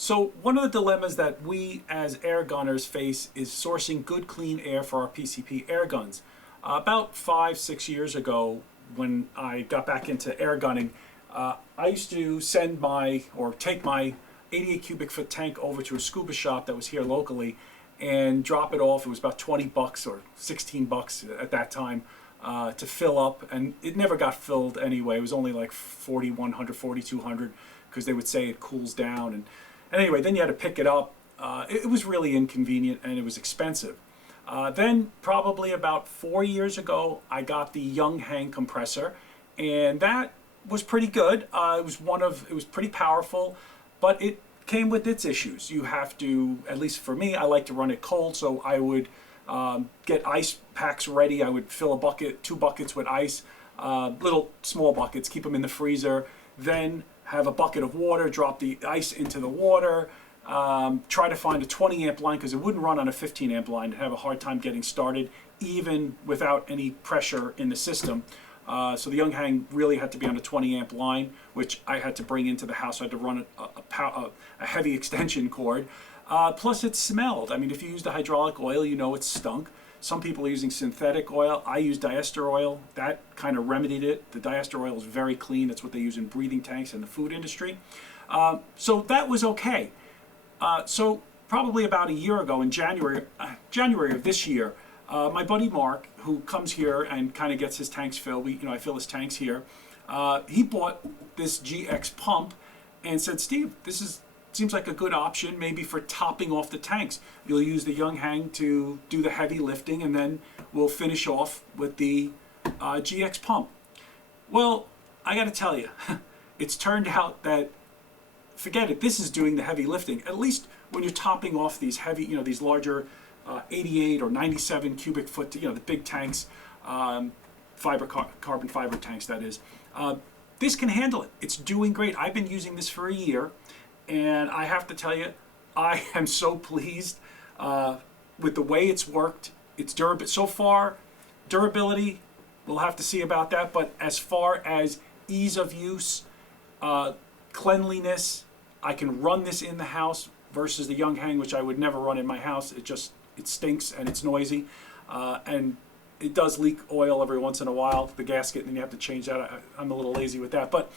So one of the dilemmas that we as air gunners face is sourcing good, clean air for our PCP air guns. About 5-6 years ago, when I got back into air gunning, I used to send take my 88 cubic foot tank over to a scuba shop that was here locally and drop it off. It was about 20 bucks or 16 bucks at that time to fill up, and it never got filled anyway. It was only like 4,100, 4,200 because they would say it cools down. And anyway, then you had to pick it up. It was really inconvenient and it was expensive. Then probably about 4 years ago, I got the Young Hang compressor, and that was pretty good. It was pretty powerful, but it came with its issues. You have to, at least for me, I like to run it cold, so I would get ice packs ready. I would fill two buckets with ice, little small buckets, keep them in the freezer, then have a bucket of water, drop the ice into the water, try to find a 20 amp line because it wouldn't run on a 15 amp line, and have a hard time getting started even without any pressure in the system. So the Young Hang really had to be on a 20 amp line, which I had to bring into the house. I had to run a heavy extension cord. Plus it smelled. I mean, if you used the hydraulic oil, you know it stunk. Some people are using synthetic oil. I use diester oil. That kind of remedied it. The diester oil is very clean. That's what they use in breathing tanks in the food industry. So that was okay. So probably about a year ago, in January of this year, my buddy Mark, who comes here and kind of gets his tanks filled, I fill his tanks here. He bought this GX pump and said, "Steve, seems like a good option, maybe for topping off the tanks. You'll use the Young Hang to do the heavy lifting, and then we'll finish off with the GX pump." Well, I got to tell you, it's turned out that, forget it, this is doing the heavy lifting. At least when you're topping off these heavy, these larger 88 or 97 cubic foot, the big tanks, carbon fiber tanks, that is. This can handle it. It's doing great. I've been using this for a year, and I have to tell you, I am so pleased with the way it's worked. It's durable. So far, durability, we'll have to see about that, but as far as ease of use, cleanliness, I can run this in the house versus the Young Hang, which I would never run in my house. It stinks and it's noisy, and it does leak oil every once in a while, the gasket, and then you have to change that. I'm a little lazy with that. But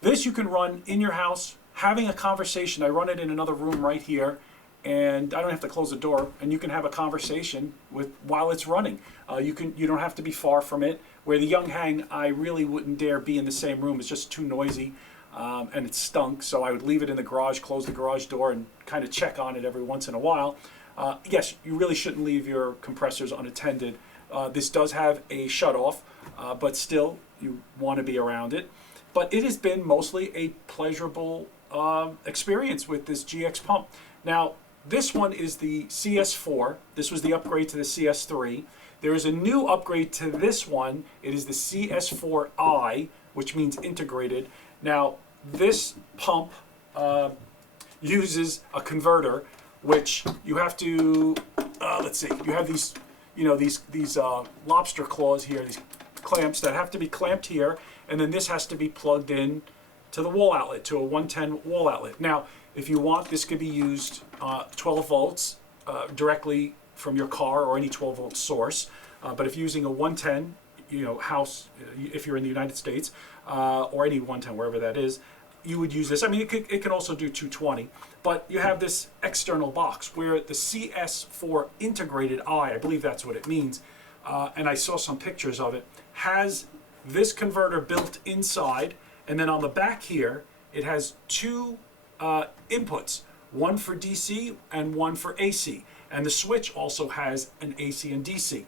this you can run in your house, having a conversation. I run it in another room right here, and I don't have to close the door, and you can have a conversation while it's running. You don't have to be far from it. Where the Young Hang, I really wouldn't dare be in the same room. It's just too noisy, and it stunk, so I would leave it in the garage, close the garage door, and kind of check on it every once in a while. Yes, you really shouldn't leave your compressors unattended. This does have a shutoff, but still, you want to be around it. But it has been mostly a pleasurable experience with this GX pump. Now, this one is the CS4. This was the upgrade to the CS3. There is a new upgrade to this one. It is the CS4I, which means integrated. Now, this pump uses a converter, which you have to, let's see, you have these, these lobster claws here, these clamps that have to be clamped here, and then this has to be plugged in to the wall outlet, to a 110 wall outlet. Now, if you want, this could be used 12 volts directly from your car or any 12 volt source. But if you're using a 110, house, if you're in the United States, or any 110, wherever that is, you would use this. I mean, it can also do 220, but you have this external box where the CS4 integrated I believe that's what it means, and I saw some pictures of it, has this converter built inside, and then on the back here, it has two inputs, one for DC and one for AC, and the switch also has an AC and DC.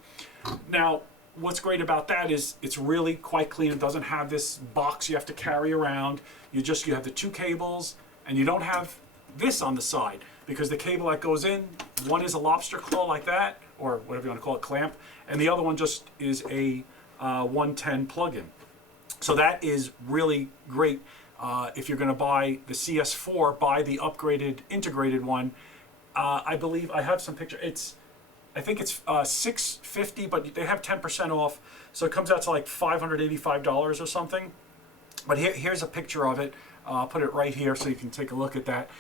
Now, what's great about that is it's really quite clean. It doesn't have this box you have to carry around. You have the two cables, and you don't have this on the side, because the cable that goes in, one is a lobster claw like that, or whatever you want to call it, clamp, and the other one just is a 110 plug-in. So that is really great. If you're going to buy the CS4, buy the upgraded, integrated one. I believe I have some picture. I think it's $650, but they have 10% off, so it comes out to like $585 or something. But here's a picture of it. I'll put it right here so you can take a look at that.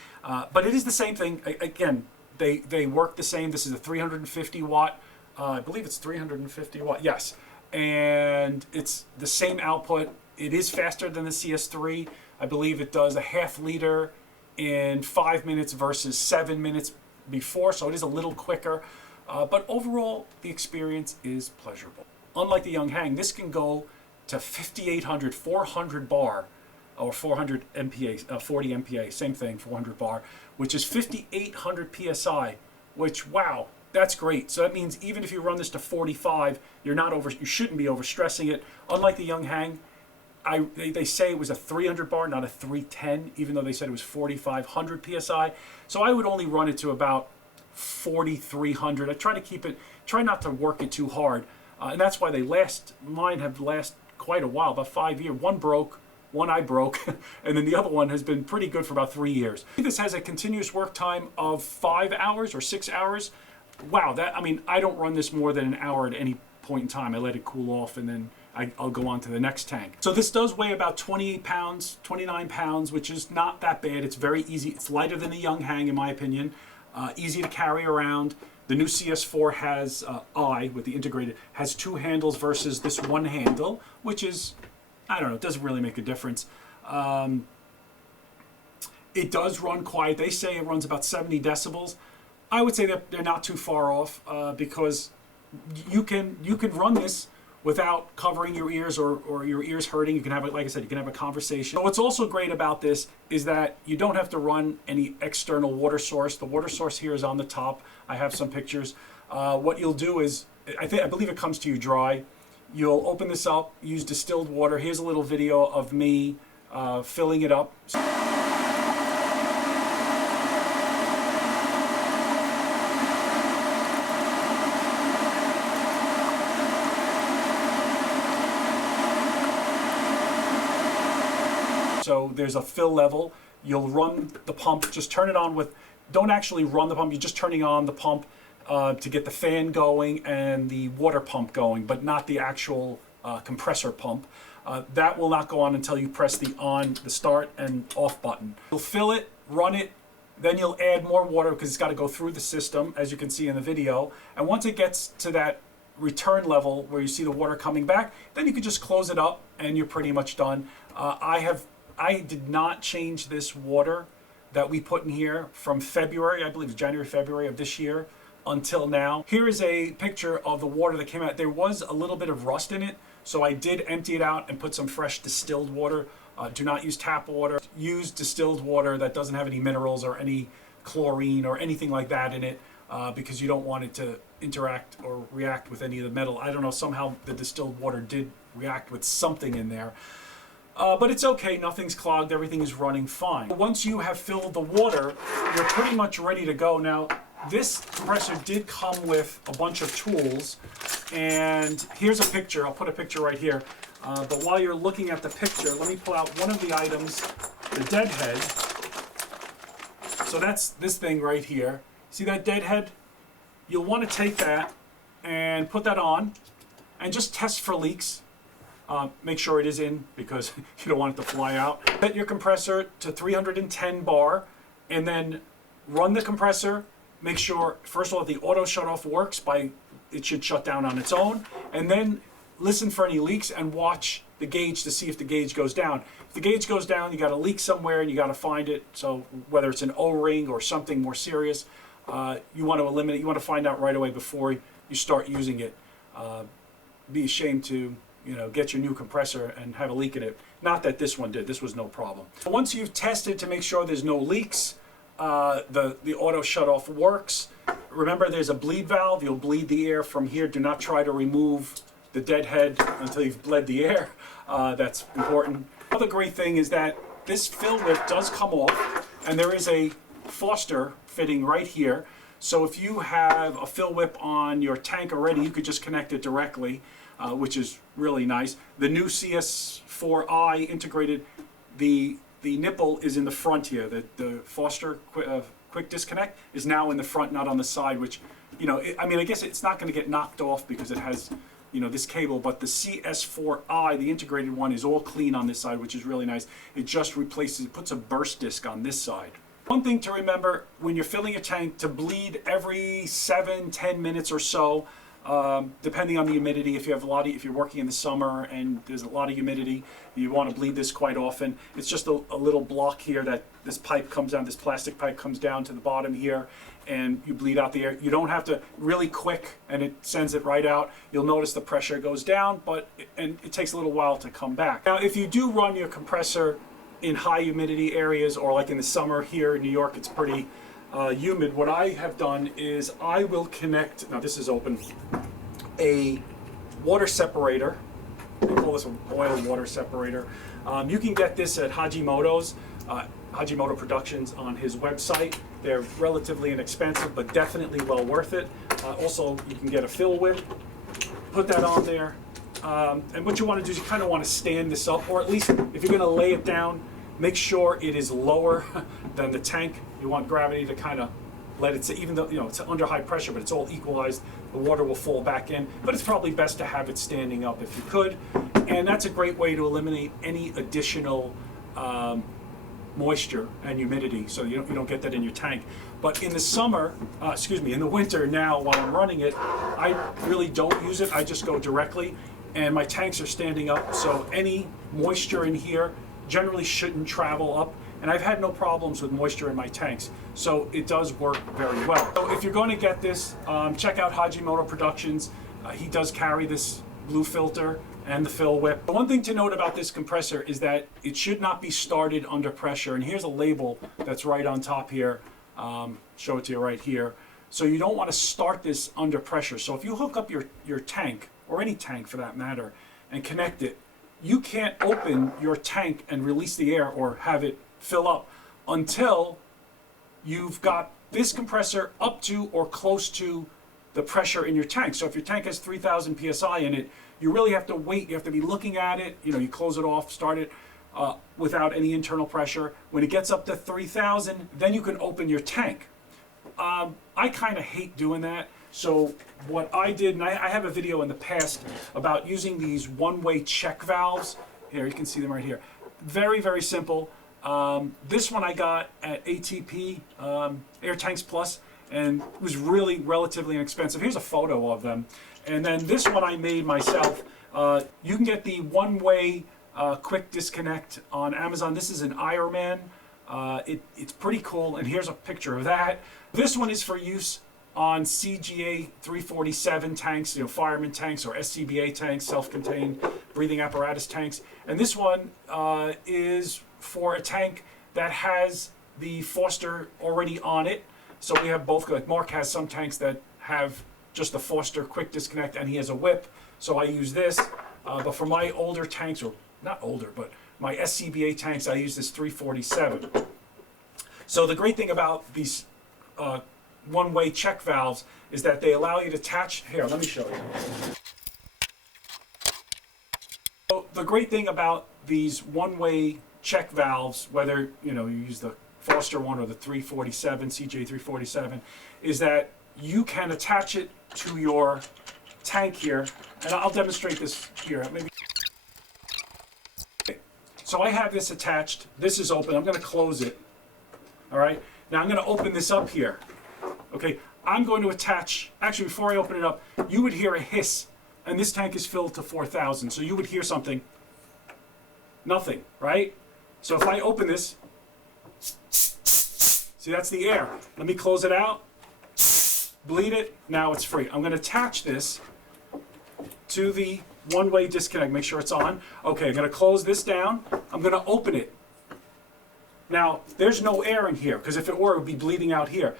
But it is the same thing. Again, they work the same. This is a 350 watt. I believe it's 350 watt. Yes. And it's the same output. It is faster than the CS3. I believe it does a ½ liter in 5 minutes versus 7 minutes before, so it is a little quicker. But overall, the experience is pleasurable. Unlike the Young Hang, this can go to 5,800, 400 bar, or 400 MPa, 40 MPa, same thing, 400 bar, which is 5,800 PSI, which, wow, that's great. So that means even if you run this to 45, you shouldn't be overstressing it. Unlike the Young Hang, they say it was a 300 bar, not a 310, even though they said it was 4,500 PSI. So I would only run it to about 4,300. I try not to work it too hard. And that's why mine have lasted quite a while, about 5 years. One broke, one I broke, and then the other one has been pretty good for about 3 years. This has a continuous work time of 5 hours or 6 hours. Wow, I don't run this more than an hour at any point in time. I let it cool off and then I'll go on to the next tank. So this does weigh about 28 pounds, 29 pounds, which is not that bad. It's very easy. It's lighter than the Young Hang, in my opinion. Easy to carry around. The new CS4 has, with the integrated, has 2 handles versus this 1 handle, which is, I don't know, it doesn't really make a difference. It does run quiet. They say it runs about 70 decibels. I would say that they're not too far off because you can run this without covering your ears or your ears hurting. You can have it, like I said, you can have a conversation. So what's also great about this is that you don't have to run any external water source. The water source here is on the top. I have some pictures. What you'll do is, I believe it comes to you dry. You'll open this up, use distilled water. Here's a little video of me filling it up. So there's a fill level. You'll run the pump, just turn it on don't actually run the pump, you're just turning on the pump to get the fan going and the water pump going, but not the actual compressor pump. That will not go on until you press the start and off button. You'll fill it, run it, then you'll add more water because it's got to go through the system, as you can see in the video. And once it gets to that return level where you see the water coming back, then you can just close it up and you're pretty much done. I did not change this water that we put in here from February, I believe it's January, February of this year, until now. Here is a picture of the water that came out. There was a little bit of rust in it, so I did empty it out and put some fresh distilled water. Do not use tap water. Use distilled water that doesn't have any minerals or any chlorine or anything like that in it because you don't want it to interact or react with any of the metal. I don't know, somehow the distilled water did react with something in there. But it's okay, nothing's clogged, everything is running fine. Once you have filled the water, you're pretty much ready to go. Now, this compressor did come with a bunch of tools, and here's a picture. I'll put a picture right here. But while you're looking at the picture, let me pull out one of the items, the deadhead. So that's this thing right here. See that deadhead? You'll want to take that and put that on and just test for leaks. Make sure it is in because you don't want it to fly out. Set your compressor to 310 bar and then run the compressor. Make sure, first of all, the auto shut off works it should shut down on its own. And then listen for any leaks and watch the gauge to see if the gauge goes down. If the gauge goes down, you got a leak somewhere and you got to find it. So whether it's an O-ring or something more serious, you want to eliminate, you want to find out right away before you start using it. Be ashamed to get your new compressor and have a leak in it. Not that this one did, this was no problem. Once you've tested to make sure there's no leaks, the auto shut off works. Remember there's a bleed valve, you'll bleed the air from here. Do not try to remove the deadhead until you've bled the air. That's important. Another great thing is that this fill lip does come off and there is a Foster fitting right here. So if you have a fill whip on your tank already, you could just connect it directly. Which is really nice. The new CS4 integrated, the nipple is in the front here. The Foster quick disconnect is now in the front, not on the side, which, I guess it's not going to get knocked off because it has this cable, but the CS4 the integrated one, is all clean on this side, which is really nice. It just replaces, it puts a burst disc on this side. One thing to remember when you're filling a tank, to bleed every 7-10 minutes or so, depending on the humidity. If you're working in the summer and there's a lot of humidity, you want to bleed this quite often. It's just a little block here that this pipe comes down, this plastic pipe comes down to the bottom here, and you bleed out the air. You don't have to really quick, and it sends it right out. You'll notice the pressure goes down, and it takes a little while to come back. Now, if you do run your compressor in high humidity areas, or like in the summer here in New York, it's pretty humid. What I have done is I will connect, now this is open, a water separator. They call this an oil water separator. You can get this at Hajimoto's, Hajimoto Productions, on his website. They're relatively inexpensive, but definitely well worth it. Also, you can get a fill whip, put that on there. And what you want to do is you kind of want to stand this up, or at least if you're going to lay it down, make sure it is lower than the tank. You want gravity to kind of let it sit, even though it's under high pressure, but it's all equalized. The water will fall back in, but it's probably best to have it standing up if you could. And that's a great way to eliminate any additional moisture and humidity, so you don't get that in your tank. But in the summer, in the winter now, while I'm running it, I really don't use it. I just go directly, and my tanks are standing up, so any moisture in here generally shouldn't travel up, and I've had no problems with moisture in my tanks, so it does work very well. So if you're going to get this, check out Hajimoto Productions. He does carry this blue filter and the fill whip. The one thing to note about this compressor is that it should not be started under pressure, and here's a label that's right on top here. Show it to you right here. So you don't want to start this under pressure. So if you hook up your tank, or any tank for that matter, and connect it, you can't open your tank and release the air or have it fill up until you've got this compressor up to or close to the pressure in your tank. So if your tank has 3,000 psi in it, you really have to wait. You have to be looking at it. You close it off, start it without any internal pressure. When it gets up to 3,000, then you can open your tank. I kind of hate doing that. So what I did, and I have a video in the past about using these one-way check valves. Here, you can see them right here. Very, very simple. This one I got at ATP, Air Tanks Plus, and it was really relatively inexpensive. Here's a photo of them. And then this one I made myself. You can get the one-way quick disconnect on Amazon. This is an Ironman. It's pretty cool, and here's a picture of that. This one is for use on CGA 347 tanks, fireman tanks, or SCBA tanks, self-contained breathing apparatus tanks. And this one is for a tank that has the Foster already on it. So we have both. Like Mark has some tanks that have just the Foster quick disconnect, and he has a whip. So I use this. But for my older tanks, or not older, but my SCBA tanks, I use this 347. So the great thing about these one-way check valves is that they allow you to attach. Here, let me show you. So the great thing about these one-way check valves, whether you use the Foster one or the 347, CJ 347, is that you can attach it to your tank here, and I'll demonstrate this here. Maybe. So I have this attached. This is open. I'm going to close it. All right. Now I'm going to open this up here. Okay. I'm going to attach. Actually, before I open it up, you would hear a hiss, and this tank is filled to 4,000. So you would hear something. Nothing, right? So if I open this, see, that's the air. Let me close it out. Bleed it. Now it's free. I'm going to attach this to the one-way disconnect. Make sure it's on. Okay, I'm going to close this down. I'm going to open it. Now, there's no air in here, because if it were, it would be bleeding out here.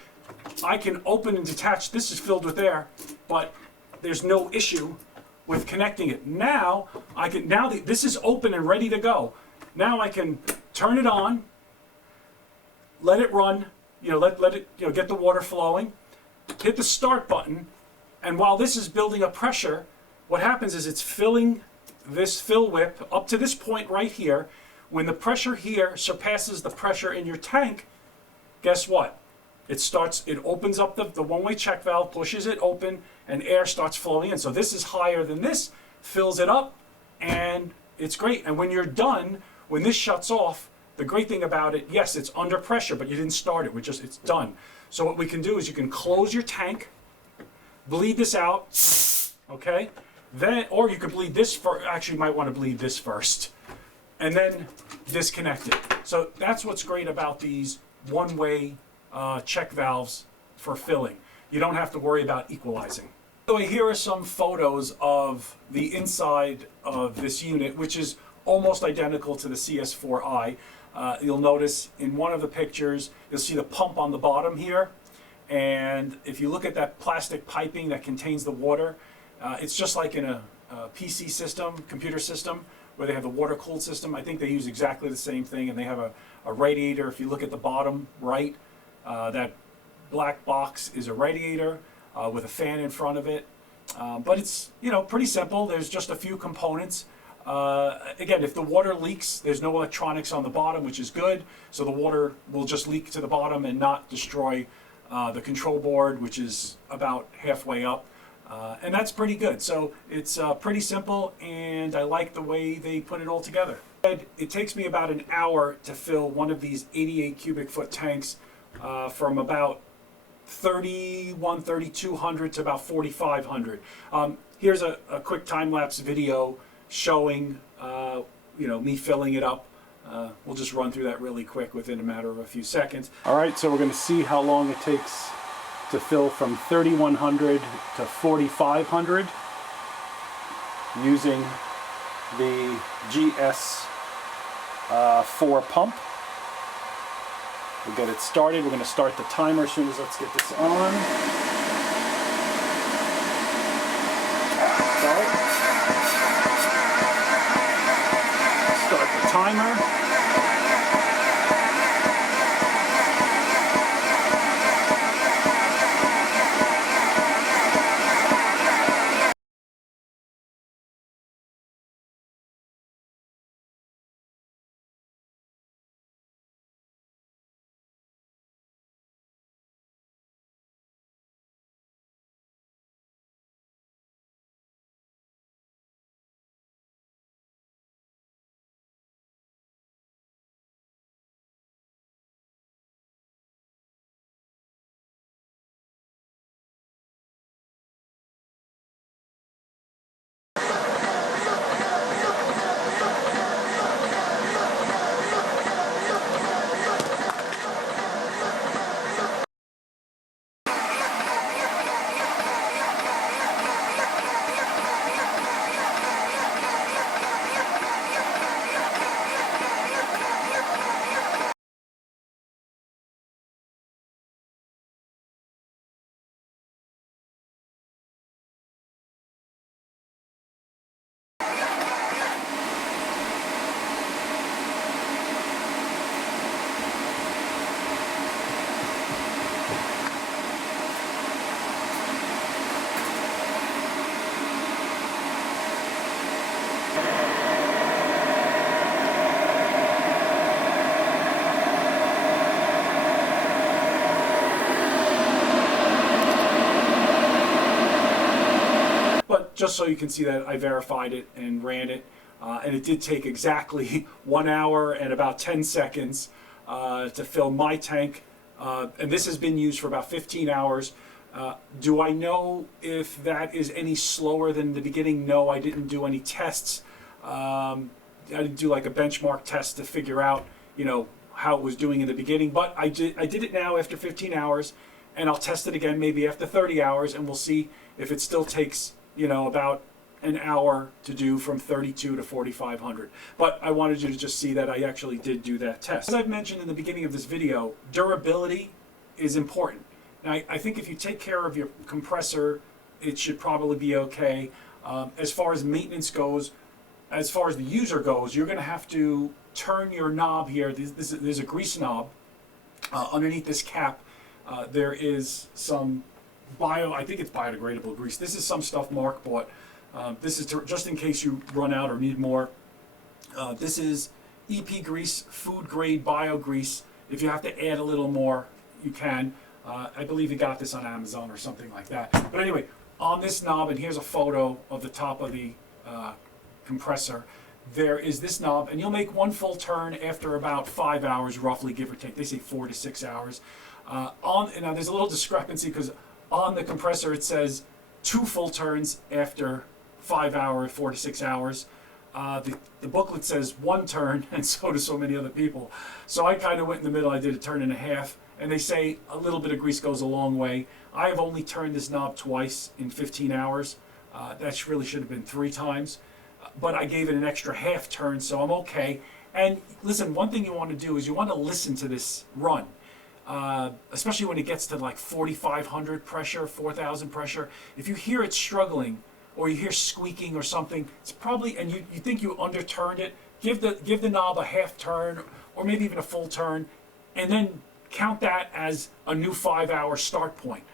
I can open and detach. This is filled with air, but there's no issue with connecting it. Now, this is open and ready to go. Now I can turn it on, let it run, let it get the water flowing, hit the start button, and while this is building up pressure, what happens is it's filling this fill whip up to this point right here. When the pressure here surpasses the pressure in your tank, guess what? it opens up the one-way check valve, pushes it open, and air starts flowing in. So this is higher than this, fills it up, and it's great. And when you're done, when this shuts off, the great thing about it, yes, it's under pressure, but you didn't start it. It's done. So what we can do is you can close your tank, bleed this out, okay? Then, or you could bleed this first. Actually, you might want to bleed this first, and then disconnect it. So that's what's great about these one-way check valves for filling. You don't have to worry about equalizing. So here are some photos of the inside of this unit, which is almost identical to the CS4i. You'll notice in one of the pictures, you'll see the pump on the bottom here. And if you look at that plastic piping that contains the water, it's just like in a PC system, computer system, where they have the water-cooled system. I think they use exactly the same thing, and they have a radiator. If you look at the bottom right, that black box is a radiator with a fan in front of it. But it's, pretty simple. There's just a few components. Again, if the water leaks, there's no electronics on the bottom, which is good. So the water will just leak to the bottom and not destroy the control board, which is about halfway up. And that's pretty good. So it's pretty simple, and I like the way they put it all together. It takes me about an hour to fill one of these 88 cubic foot tanks from about 3,200 to about 4,500. Here's a quick time-lapse video showing me filling it up. We'll just run through that really quick within a matter of a few seconds. All right, so we're going to see how long it takes to fill from 3,100 to 4,500 using the GS4 pump. We'll get it started. We're going to start the timer as soon as let's get this on. Start the timer. Just so you can see that I verified it and ran it, and it did take exactly 1 hour and about 10 seconds to fill my tank, and this has been used for about 15 hours. Do I know if that is any slower than the beginning? No, I didn't do any tests. I didn't do like a benchmark test to figure out, how it was doing in the beginning, but I did it now after 15 hours, and I'll test it again maybe after 30 hours, and we'll see if it still takes about an hour to do from 32 to 4,500. But I wanted you to just see that I actually did do that test. As I've mentioned in the beginning of this video, durability is important. Now, I think if you take care of your compressor, it should probably be okay. As far as maintenance goes, as far as the user goes, you're going to have to turn your knob here. There's a grease knob underneath this cap. There is some I think it's biodegradable grease. This is some stuff Mark bought. This is just in case you run out or need more. This is EP grease, food grade bio grease. If you have to add a little more, you can. I believe he got this on Amazon or something like that. But anyway, on this knob, and here's a photo of the top of the compressor, there is this knob, and you'll make one full turn after about 5 hours, roughly, give or take. They say 4 to 6 hours. Now there's a little discrepancy because on the compressor it says 2 full turns after 5 hours, 4 to 6 hours. The booklet says 1 turn, and so do so many other people. So I kind of went in the middle. I did a turn and a half, and they say a little bit of grease goes a long way. I have only turned this knob twice in 15 hours. That really should have been 3 times. But I gave it an extra half turn, so I'm okay. And listen, one thing you want to do is you want to listen to this run, especially when it gets to like 4,500 pressure, 4,000 pressure. If you hear it struggling, or you hear squeaking or something, it's probably, and you think you underturned it, give the knob a half turn, or maybe even a full turn, and then count that as a new 5-hour start point.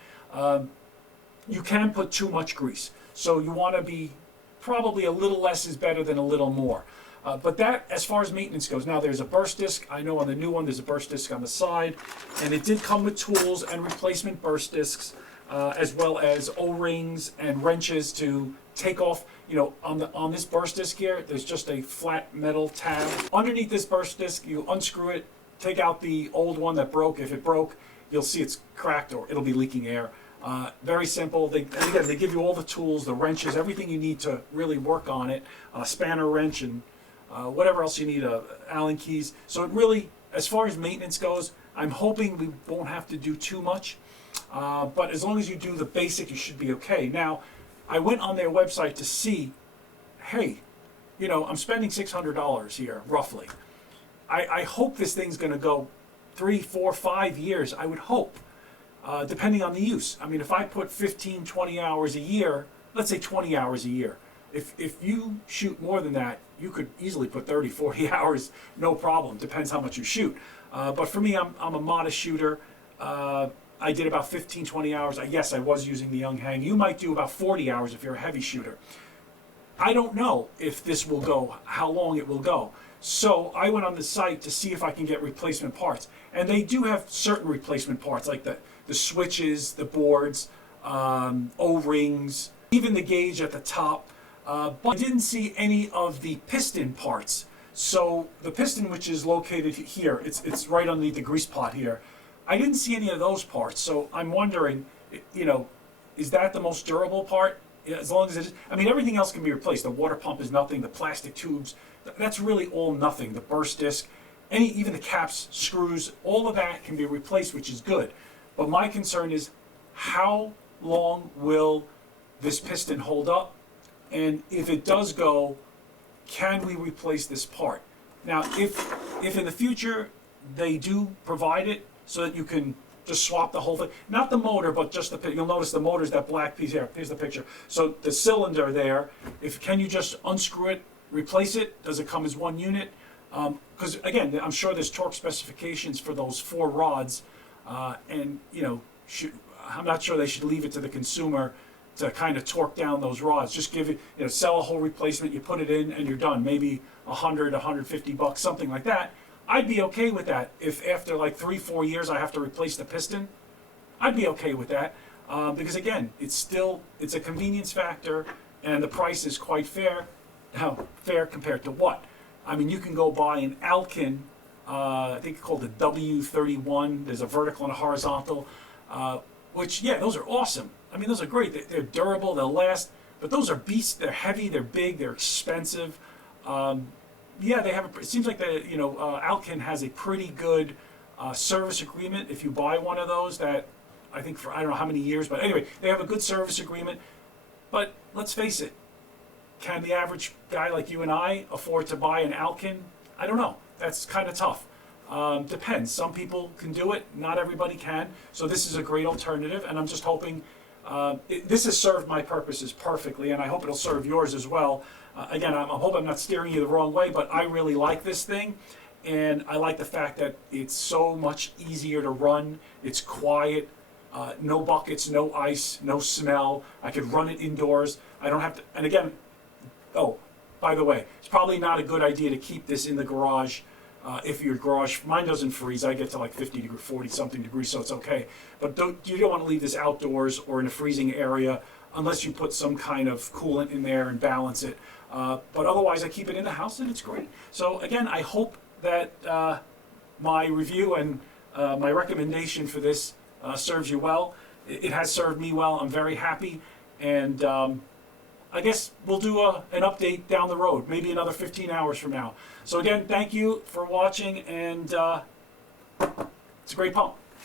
You can put too much grease, so you want to be probably a little less is better than a little more. But that, as far as maintenance goes, now there's a burst disc. I know on the new one there's a burst disc on the side, and it did come with tools and replacement burst discs, as well as O-rings and wrenches to take off. You know, on this burst disc here, there's just a flat metal tab. Underneath this burst disc, you unscrew it, take out the old one that broke. If it broke, you'll see it's cracked or it'll be leaking air. Very simple. And again, they give you all the tools, the wrenches, everything you need to really work on it. Spanner wrench and whatever else you need, Allen keys. So it really, as far as maintenance goes, I'm hoping we won't have to do too much. But as long as you do the basic, you should be okay. Now, I went on their website to see, hey, you know, I'm spending $600 here, roughly. I hope this thing's going to go 3, 4, 5 years, I would hope. Depending on the use. I mean, if I put 15, 20 hours a year, let's say 20 hours a year, if you shoot more than that, you could easily put 30, 40 hours, no problem. Depends how much you shoot. But for me, I'm a modest shooter. I did about 15, 20 hours. Yes, I was using the Young Hang. You might do about 40 hours if you're a heavy shooter. I don't know if this will go, how long it will go. So I went on the site to see if I can get replacement parts. And they do have certain replacement parts, like the switches, the boards, O-rings, even the gauge at the top. But I didn't see any of the piston parts. So the piston, which is located here, it's right underneath the grease pot here. I didn't see any of those parts. So I'm wondering, you know, is that the most durable part? As long as it is, I mean, everything else can be replaced. The water pump is nothing. The plastic tubes, that's really all nothing. The burst disc, even the caps, screws, all of that can be replaced, which is good. But my concern is, how long will this piston hold up? And if it does go, can we replace this part? Now, if in the future they do provide it so that you can just swap the whole thing, not the motor, but just you'll notice the motor's that black piece here. Here's the picture. So the cylinder there, can you just unscrew it, replace it? Does it come as one unit? Because again, I'm sure there's torque specifications for those 4 rods. And you know, I'm not sure they should leave it to the consumer to kind of torque down those rods. Just give it, you know, sell a whole replacement, you put it in, and you're done. Maybe $100, $150, something like that. I'd be okay with that. If after like 3, 4 years I have to replace the piston, I'd be okay with that. Because again, it's a convenience factor, and the price is quite fair. Now, fair compared to what? I mean, you can go buy an Alkin. I think it's called the W31. There's a vertical and a horizontal, which, yeah, those are awesome. I mean, those are great. They're durable, they'll last, but those are beasts. They're heavy, they're big, they're expensive. Yeah, they have. It seems like Alkin has a pretty good service agreement. If you buy one of those, that I think for I don't know how many years, but anyway, they have a good service agreement. But let's face it, can the average guy like you and I afford to buy an Alkin? I don't know. That's kind of tough. Depends. Some people can do it. Not everybody can. So this is a great alternative, and I'm just hoping this has served my purposes perfectly, and I hope it'll serve yours as well. Again, I hope I'm not steering you the wrong way, but I really like this thing, and I like the fact that it's so much easier to run. It's quiet, no buckets, no ice, no smell. I could run it indoors. I don't have to, and again, oh, by the way, it's probably not a good idea to keep this in the garage if your garage, mine doesn't freeze, I get to like 50 degree, 40 something degrees, so it's okay. But you don't want to leave this outdoors or in a freezing area unless you put some kind of coolant in there and balance it. But otherwise I keep it in the house and it's great. So again, I hope that my review and my recommendation for this serves you well. It has served me well. I'm very happy, and I guess we'll do an update down the road, maybe another 15 hours from now. So again, thank you for watching, and it's a great pump.